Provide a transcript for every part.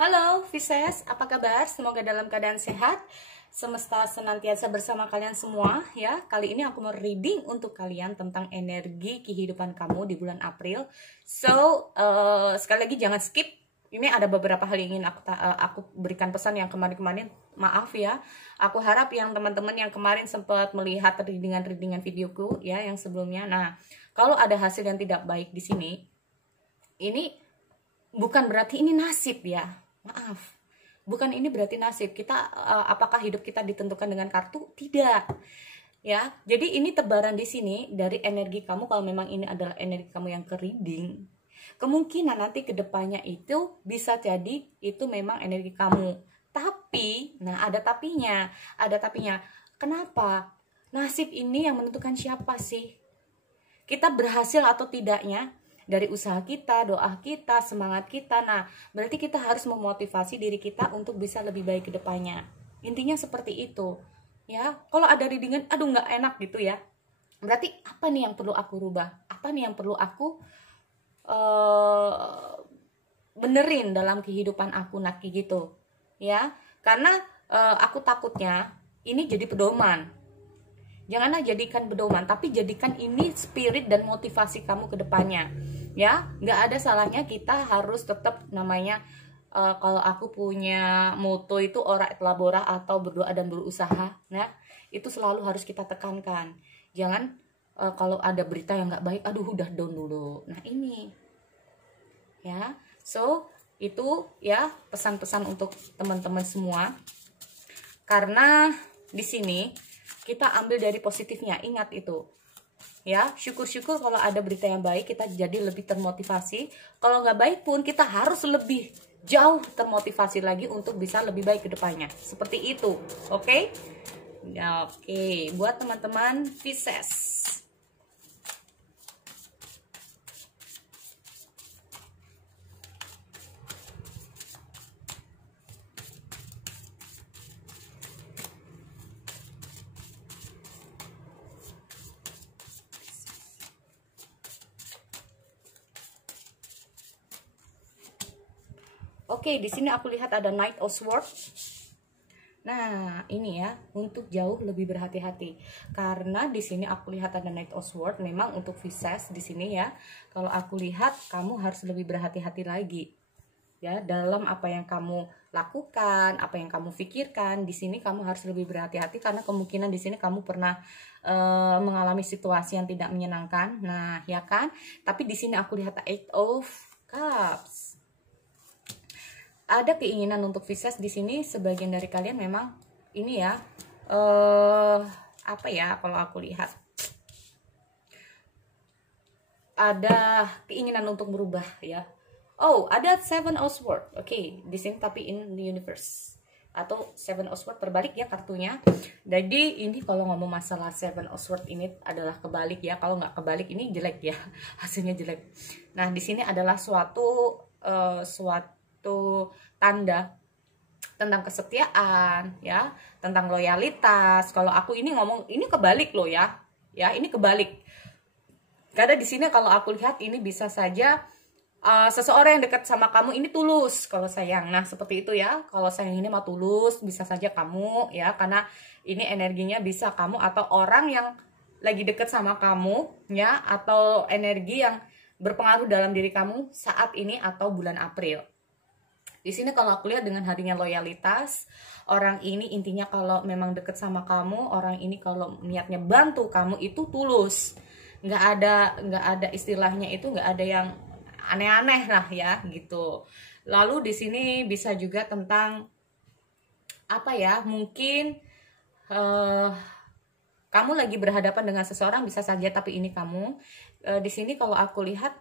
Halo Pisces, apa kabar? Semoga dalam keadaan sehat. Semesta senantiasa bersama kalian semua ya. Kali ini aku mau reading untuk kalian tentang energi kehidupan kamu di bulan April. So, sekali lagi jangan skip. Ini ada beberapa hal yang ingin aku berikan pesan yang kemarin-kemarin. Maaf ya. Aku harap yang teman-teman yang kemarin sempat melihat readingan videoku ya yang sebelumnya. Nah, kalau ada hasil yang tidak baik di sini, ini bukan berarti ini nasib ya. Maaf, bukan ini berarti nasib kita. Apakah hidup kita ditentukan dengan kartu? Tidak ya. Jadi ini tebaran di sini dari energi kamu. Kalau memang ini adalah energi kamu yang ke reading, kemungkinan nanti kedepannya itu bisa jadi itu memang energi kamu. Tapi, nah ada tapinya. Kenapa? Nasib ini yang menentukan siapa sih kita berhasil atau tidaknya dari usaha kita, doa kita, semangat kita. Nah, berarti kita harus memotivasi diri kita untuk bisa lebih baik ke depannya. Intinya seperti itu. Ya, kalau ada readingan, aduh nggak enak gitu ya. Berarti apa nih yang perlu aku rubah? Apa nih yang perlu aku benerin dalam kehidupan aku gitu. Ya, karena aku takutnya ini jadi pedoman. Janganlah jadikan pedoman, tapi jadikan ini spirit dan motivasi kamu ke depannya. Ya, nggak ada salahnya kita harus tetap namanya kalau aku punya moto itu ora et labora atau berdoa dan berusaha. Nah, itu selalu harus kita tekankan. Jangan kalau ada berita yang nggak baik, aduh udah down dulu. Nah ini, ya. So itu ya pesan-pesan untuk teman-teman semua. Karena di sini kita ambil dari positifnya, ingat itu ya. Syukur-syukur kalau ada berita yang baik, kita jadi lebih termotivasi. Kalau nggak baik pun kita harus lebih jauh termotivasi lagi untuk bisa lebih baik ke depannya. Seperti itu, oke? Oke, buat teman-teman Pisces. Oke, di sini aku lihat ada Knight of Swords. Nah, ini ya, untuk jauh lebih berhati-hati. Karena di sini aku lihat ada Knight of Swords. Memang untuk Pisces di sini ya, kalau aku lihat kamu harus lebih berhati-hati lagi. Ya, dalam apa yang kamu lakukan, apa yang kamu pikirkan, di sini kamu harus lebih berhati-hati karena kemungkinan di sini kamu pernah mengalami situasi yang tidak menyenangkan. Nah, ya kan? Tapi di sini aku lihat Eight of Cups. Ada keinginan untuk Pisces di sini. Sebagian dari kalian memang ini ya, apa ya, kalau aku lihat ada keinginan untuk berubah ya. Oh, ada Seven of Swords. Oke, di sini tapi in the universe atau Seven of Swords terbalik ya kartunya. Jadi ini kalau ngomong masalah Seven of Swords ini adalah kebalik ya. Kalau nggak kebalik ini jelek ya, hasilnya jelek. Nah, di sini adalah suatu tanda tentang kesetiaan ya, tentang loyalitas. Kalau aku ini ngomong ini kebalik loh ya. Ya, ini kebalik. Karena di sini kalau aku lihat ini bisa saja seseorang yang dekat sama kamu ini tulus kalau sayang. Nah, seperti itu ya. Kalau sayang ini mah tulus, bisa saja kamu ya, karena ini energinya bisa kamu atau orang yang lagi dekat sama kamu ya, atau energi yang berpengaruh dalam diri kamu saat ini atau bulan April. Di sini kalau aku lihat dengan harinya loyalitas, orang ini intinya kalau memang deket sama kamu, orang ini kalau niatnya bantu kamu itu tulus. Nggak ada istilahnya itu, nggak ada yang aneh-aneh lah ya gitu. Lalu di sini bisa juga tentang apa ya? Mungkin kamu lagi berhadapan dengan seseorang bisa saja, tapi ini kamu. Di sini kalau aku lihat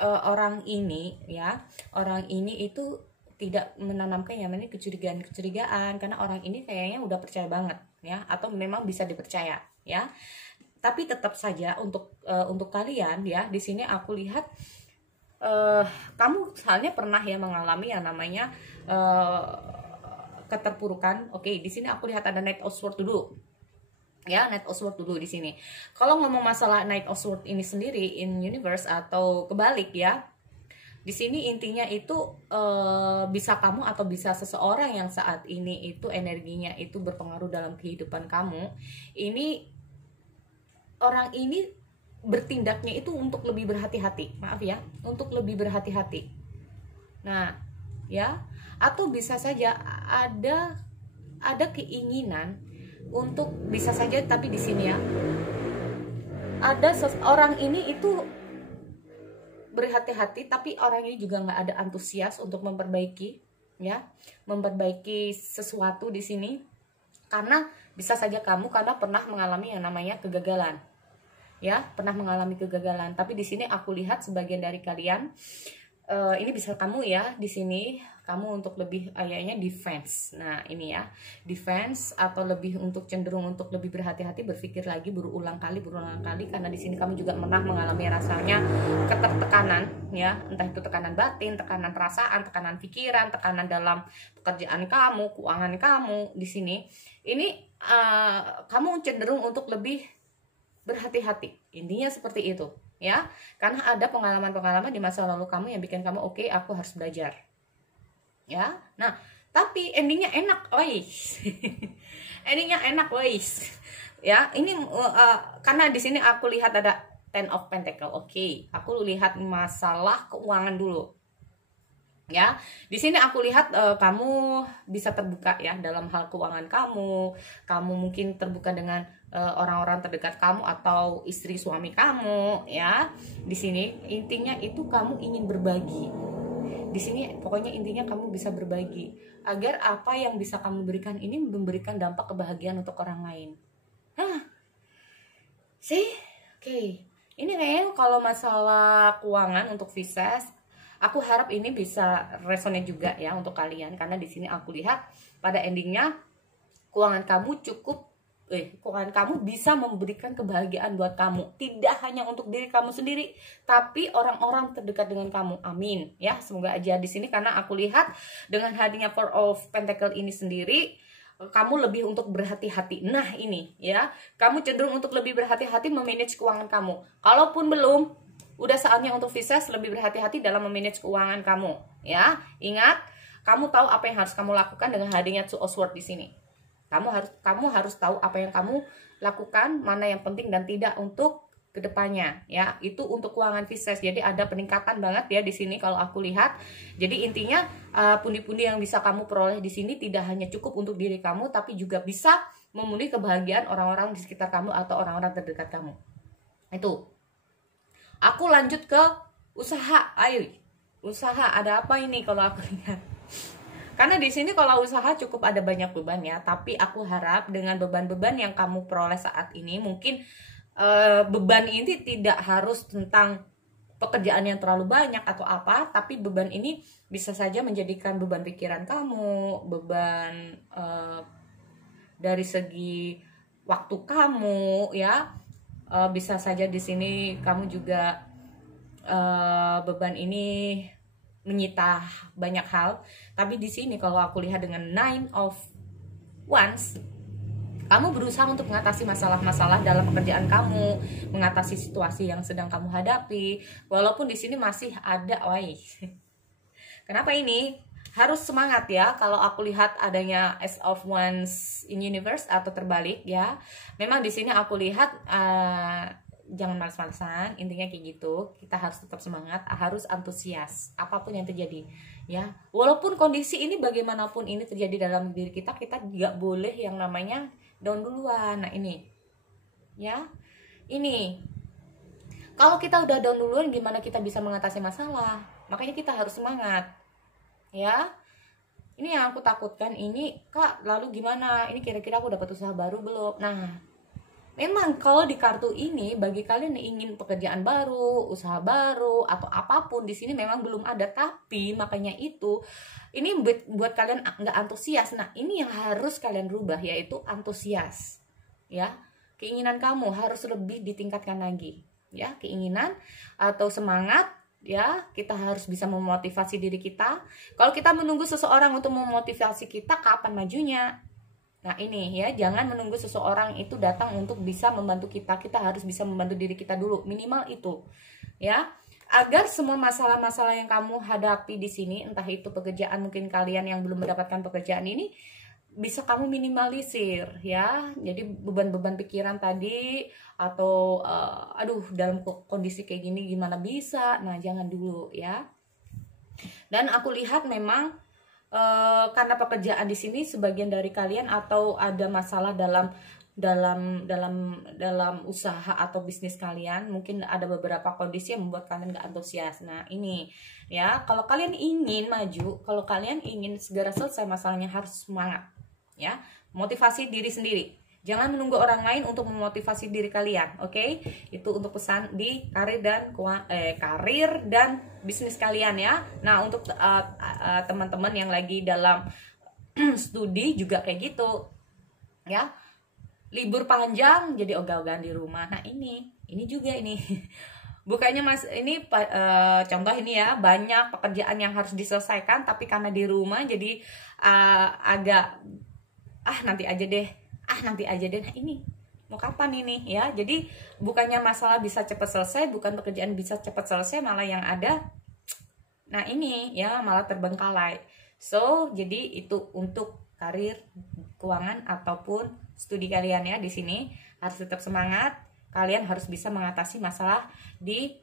orang ini ya, orang ini itu tidak menanamkan yang namanya kecurigaan karena orang ini kayaknya udah percaya banget ya, atau memang bisa dipercaya ya. Tapi tetap saja untuk kalian ya, di sini aku lihat kamu misalnya pernah ya mengalami yang namanya keterpurukan. Oke, di sini aku lihat ada Knight of Swords dulu. Ya, Knight of Swords dulu di sini. Kalau ngomong masalah Knight of Swords ini sendiri in universe atau kebalik ya, Di sini intinya itu bisa kamu atau bisa seseorang yang saat ini itu energinya itu berpengaruh dalam kehidupan kamu. Ini orang ini bertindaknya itu untuk lebih berhati-hati. Maaf ya, untuk lebih berhati-hati. Nah, ya, atau bisa saja ada keinginan untuk bisa saja, tapi di sini ya, ada orang ini itu berhati-hati, tapi orang ini juga nggak ada antusias untuk memperbaiki, ya, memperbaiki sesuatu di sini, karena bisa saja kamu karena pernah mengalami yang namanya kegagalan, ya, pernah mengalami kegagalan. Tapi di sini aku lihat sebagian dari kalian, ini bisa kamu ya, di sini kamu untuk lebih kayaknya defense. Nah ini ya, defense atau lebih untuk cenderung untuk lebih berhati-hati, berpikir lagi berulang kali karena di sini kamu juga pernah mengalami rasanya ketertekanan, ya, entah itu tekanan batin, tekanan perasaan, tekanan pikiran, tekanan dalam pekerjaan kamu, keuangan kamu. Di sini ini kamu cenderung untuk lebih berhati-hati, intinya seperti itu, ya, karena ada pengalaman-pengalaman di masa lalu kamu yang bikin kamu oke, aku harus belajar, ya. Nah tapi endingnya enak, guys. Endingnya enak, guys, ya. Ini karena di sini aku lihat ada Ten of Pentacle. Oke, aku lihat masalah keuangan dulu, ya. Di sini aku lihat kamu bisa terbuka ya dalam hal keuangan kamu mungkin terbuka dengan orang-orang terdekat kamu atau istri suami kamu, ya. Di sini intinya itu kamu ingin berbagi. Di sini pokoknya intinya kamu bisa berbagi agar apa yang bisa kamu berikan ini memberikan dampak kebahagiaan untuk orang lain. Oke. Ini kayaknya kalau masalah keuangan untuk Pisces, aku harap ini bisa resonate juga ya untuk kalian, karena di sini aku lihat pada endingnya keuangan kamu bisa memberikan kebahagiaan buat kamu, tidak hanya untuk diri kamu sendiri, tapi orang-orang terdekat dengan kamu. Amin ya, semoga aja di sini, karena aku lihat dengan hadirnya Four of Pentacle ini sendiri, kamu lebih untuk berhati-hati. Nah ini ya, kamu cenderung untuk lebih berhati-hati memanage keuangan kamu. Kalaupun belum, udah saatnya untuk Pisces lebih berhati-hati dalam memanage keuangan kamu, ya. Ingat, kamu tahu apa yang harus kamu lakukan dengan hadirnya Two of Swords di sini. Kamu harus tahu apa yang kamu lakukan, mana yang penting dan tidak untuk kedepannya, ya. Itu untuk keuangan Pisces. Jadi ada peningkatan banget ya di sini kalau aku lihat. Jadi intinya pundi-pundi yang bisa kamu peroleh di sini tidak hanya cukup untuk diri kamu, tapi juga bisa memenuhi kebahagiaan orang-orang di sekitar kamu atau orang-orang terdekat kamu. Itu. Aku lanjut ke usaha. Ayo, usaha ada apa ini kalau aku lihat? Karena di sini kalau usaha cukup ada banyak beban ya, tapi aku harap dengan beban-beban yang kamu peroleh saat ini, mungkin beban ini tidak harus tentang pekerjaan yang terlalu banyak atau apa, tapi beban ini bisa saja menjadikan beban pikiran kamu, beban dari segi waktu kamu, ya. Bisa saja di sini kamu juga beban ini menyita banyak hal. Tapi di sini kalau aku lihat dengan Nine of Wands, kamu berusaha untuk mengatasi masalah-masalah dalam pekerjaan kamu, mengatasi situasi yang sedang kamu hadapi, walaupun di sini masih ada, kenapa ini harus semangat ya. Kalau aku lihat adanya Ace of Wands in Universe atau terbalik ya, memang di sini aku lihat jangan males-malesan, intinya kayak gitu. Kita harus tetap semangat, harus antusias apapun yang terjadi, ya. Walaupun kondisi ini bagaimanapun ini terjadi dalam diri kita, kita nggak boleh yang namanya down duluan. Nah ini, ya, ini kalau kita udah down duluan, gimana kita bisa mengatasi masalah? Makanya kita harus semangat, ya. Ini yang aku takutkan. Ini Kak, lalu gimana? Ini kira-kira aku dapat usaha baru belum? Nah, memang kalau di kartu ini bagi kalian yang ingin pekerjaan baru, usaha baru atau apapun di sini memang belum ada, tapi makanya itu ini buat kalian nggak antusias. Nah, ini yang harus kalian rubah, yaitu antusias. Ya, keinginan kamu harus lebih ditingkatkan lagi, ya, keinginan atau semangat. Ya, kita harus bisa memotivasi diri kita. Kalau kita menunggu seseorang untuk memotivasi kita, kapan majunya? Nah ini ya, jangan menunggu seseorang itu datang untuk bisa membantu kita. Kita harus bisa membantu diri kita dulu, minimal itu, ya. agar semua masalah-masalah yang kamu hadapi di sini, entah itu pekerjaan, mungkin kalian yang belum mendapatkan pekerjaan ini bisa kamu minimalisir ya. Jadi beban-beban pikiran tadi, atau aduh dalam kondisi kayak gini gimana bisa, nah jangan dulu ya. Dan aku lihat memang karena pekerjaan di sini sebagian dari kalian atau ada masalah dalam usaha atau bisnis kalian, mungkin ada beberapa kondisi yang membuat kalian gak antusias. Nah ini ya, kalau kalian ingin maju, kalau kalian ingin segera selesai masalahnya, harus semangat ya, motivasi diri sendiri. Jangan menunggu orang lain untuk memotivasi diri kalian, oke? Itu untuk pesan di karir dan bisnis kalian ya. Nah, untuk teman-teman yang lagi dalam studi juga kayak gitu ya. Libur panjang jadi ogah-ogahan di rumah. Nah, ini juga ini. Bukannya Mas ini contoh ini ya, banyak pekerjaan yang harus diselesaikan tapi karena di rumah jadi agak nanti aja deh. Nah ini mau kapan ini ya. Jadi bukannya masalah bisa cepat selesai, bukan pekerjaan bisa cepat selesai, malah yang ada nah ini ya malah terbengkalai. So jadi itu untuk karir, keuangan ataupun studi kalian ya. Di sini harus tetap semangat. Kalian harus bisa mengatasi masalah di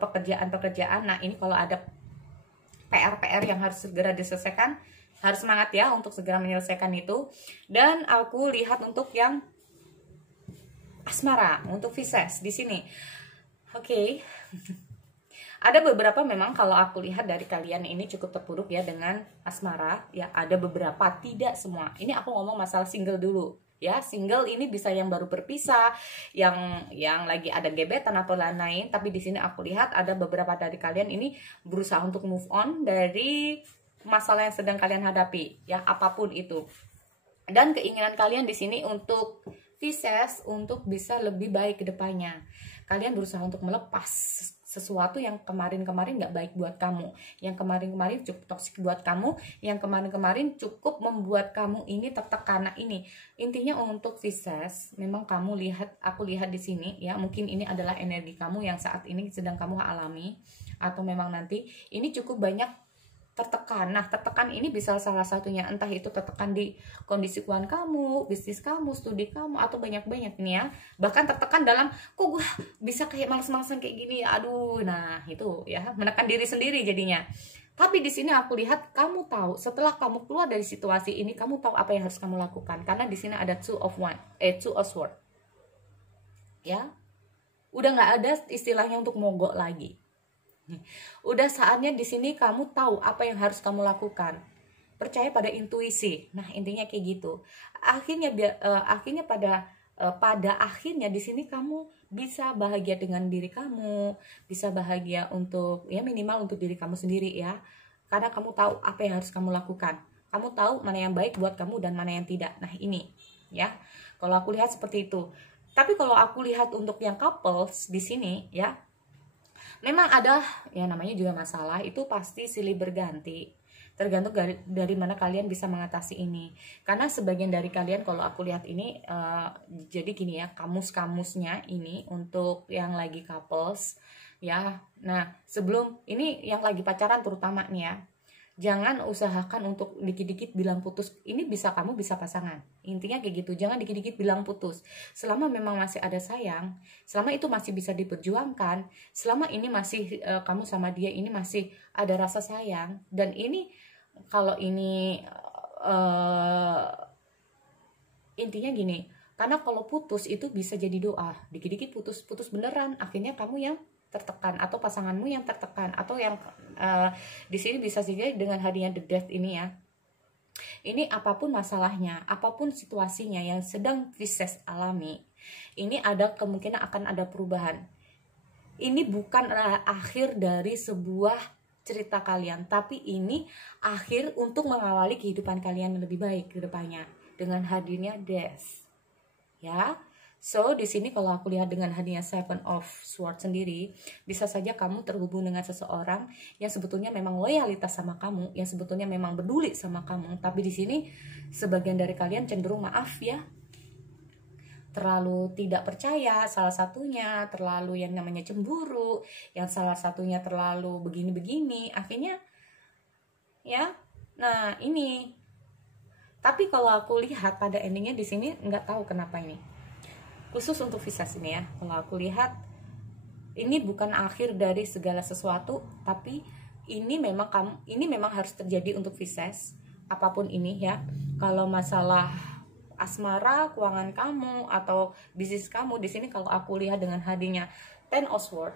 pekerjaan-pekerjaan. Nah ini kalau ada PR yang harus segera diselesaikan, harus semangat ya untuk segera menyelesaikan itu. Dan aku lihat untuk yang asmara, untuk Pisces di sini. Oke. Ada beberapa memang kalau aku lihat dari kalian ini cukup terpuruk ya dengan asmara ya. Ada beberapa, tidak semua. Ini aku ngomong masalah single dulu ya. Single ini bisa yang baru berpisah, yang lagi ada gebetan atau lain-lain. Tapi di sini aku lihat ada beberapa dari kalian ini berusaha untuk move on dari masalah yang sedang kalian hadapi ya, apapun itu. Dan keinginan kalian di sini untuk Pisces untuk bisa lebih baik ke depannya. Kalian berusaha untuk melepas sesuatu yang kemarin-kemarin gak baik buat kamu, yang kemarin-kemarin cukup toksik buat kamu, yang kemarin-kemarin cukup membuat kamu ini tertekan. Nah ini intinya untuk Pisces, memang aku lihat di sini ya, mungkin ini adalah energi kamu yang saat ini sedang kamu alami, atau memang nanti ini cukup banyak tertekan. Nah tertekan ini bisa salah satunya, entah itu tertekan di kondisi keuangan kamu, bisnis kamu, studi kamu, atau banyak-banyak nih ya. Bahkan tertekan dalam, kok gue bisa kayak males-malesan kayak gini, aduh. Nah itu ya, menekan diri sendiri jadinya. Tapi di sini aku lihat kamu tahu, setelah kamu keluar dari situasi ini, kamu tahu apa yang harus kamu lakukan. Karena di sini ada two of sword ya. Udah nggak ada istilahnya untuk mogok lagi. Udah saatnya di sini kamu tahu apa yang harus kamu lakukan. Percaya pada intuisi. Nah, intinya kayak gitu. Akhirnya pada akhirnya di sini kamu bisa bahagia dengan diri kamu, bisa bahagia untuk ya minimal untuk diri kamu sendiri ya. Karena kamu tahu apa yang harus kamu lakukan. Kamu tahu mana yang baik buat kamu dan mana yang tidak. Nah, ini ya. Kalau aku lihat seperti itu. Tapi kalau aku lihat untuk yang couples di sini ya, memang ada ya namanya juga masalah, itu pasti silih berganti. Tergantung dari mana kalian bisa mengatasi ini. Karena sebagian dari kalian kalau aku lihat ini jadi gini ya, kamus-kamusnya ini untuk yang lagi couples ya. Nah, sebelum ini yang lagi pacaran terutama nih ya. Jangan usahakan untuk dikit-dikit bilang putus. Ini kamu bisa pasangan. Intinya kayak gitu. Jangan dikit-dikit bilang putus. Selama memang masih ada sayang, selama itu masih bisa diperjuangkan, selama ini masih kamu sama dia ini masih ada rasa sayang. Dan ini kalau ini intinya gini. Karena kalau putus itu bisa jadi doa. Dikit-dikit putus beneran. Akhirnya kamu yang tertekan atau pasanganmu yang tertekan, atau yang di sini bisa saja dengan hadirnya the death ini ya. Ini apapun masalahnya, apapun situasinya yang sedang Pisces alami, ini ada kemungkinan akan ada perubahan. Ini bukan akhir dari sebuah cerita kalian, tapi ini akhir untuk mengawali kehidupan kalian yang lebih baik ke depannya dengan hadirnya death. Ya. So, di sini kalau aku lihat dengan hadirnya Seven of Swords sendiri, bisa saja kamu terhubung dengan seseorang yang sebetulnya memang loyalitas sama kamu, yang sebetulnya memang peduli sama kamu. Tapi di sini sebagian dari kalian cenderung maaf ya, terlalu tidak percaya, salah satunya terlalu yang namanya cemburu, yang salah satunya terlalu begini-begini, akhirnya ya. Nah, ini. Tapi kalau aku lihat pada endingnya di sini nggak tahu kenapa ini. Khusus untuk Pisces ini ya. Kalau aku lihat ini bukan akhir dari segala sesuatu, tapi ini memang harus terjadi untuk Pisces. Apapun ini ya. Kalau masalah asmara, keuangan kamu atau bisnis kamu, di sini kalau aku lihat dengan hadirnya Ten of Swords,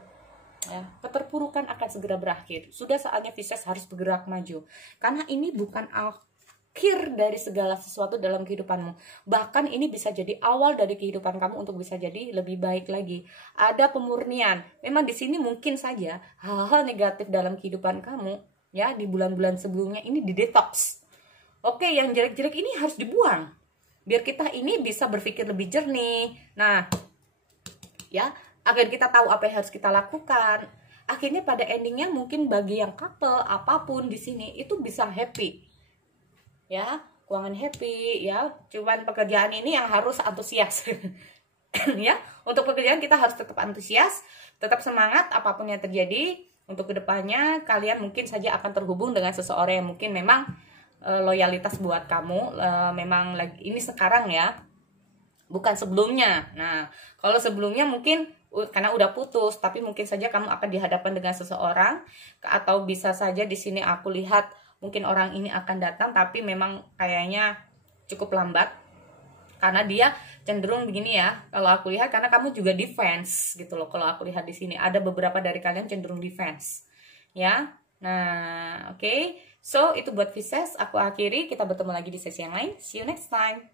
ya, keterpurukan akan segera berakhir. Sudah saatnya Pisces harus bergerak maju. Karena ini bukan akhir dari segala sesuatu dalam kehidupanmu. Bahkan ini bisa jadi awal dari kehidupan kamu untuk bisa jadi lebih baik lagi. Ada pemurnian. Memang di sini mungkin saja hal-hal negatif dalam kehidupan kamu ya di bulan-bulan sebelumnya ini di detox. Oke, yang jelek-jelek ini harus dibuang. Biar kita ini bisa berpikir lebih jernih. Nah, ya, agar kita tahu apa yang harus kita lakukan. Akhirnya pada endingnya mungkin bagi yang couple apapun di sini itu bisa happy. Ya, keuangan happy ya. Cuman pekerjaan ini yang harus antusias. Ya, untuk pekerjaan kita harus tetap antusias, tetap semangat apapun yang terjadi. Untuk kedepannya kalian mungkin saja akan terhubung dengan seseorang yang mungkin memang loyalitas buat kamu, memang lagi ini sekarang ya, bukan sebelumnya. Nah, kalau sebelumnya mungkin karena udah putus, tapi mungkin saja kamu akan dihadapkan dengan seseorang, atau bisa saja di sini aku lihat mungkin orang ini akan datang, tapi memang kayaknya cukup lambat, karena dia cenderung begini ya. Kalau aku lihat karena kamu juga defense gitu loh. Kalau aku lihat di sini ada beberapa dari kalian cenderung defense, ya. Nah, oke. So, itu buat Pisces. Aku akhiri. Kita bertemu lagi di sesi yang lain. See you next time.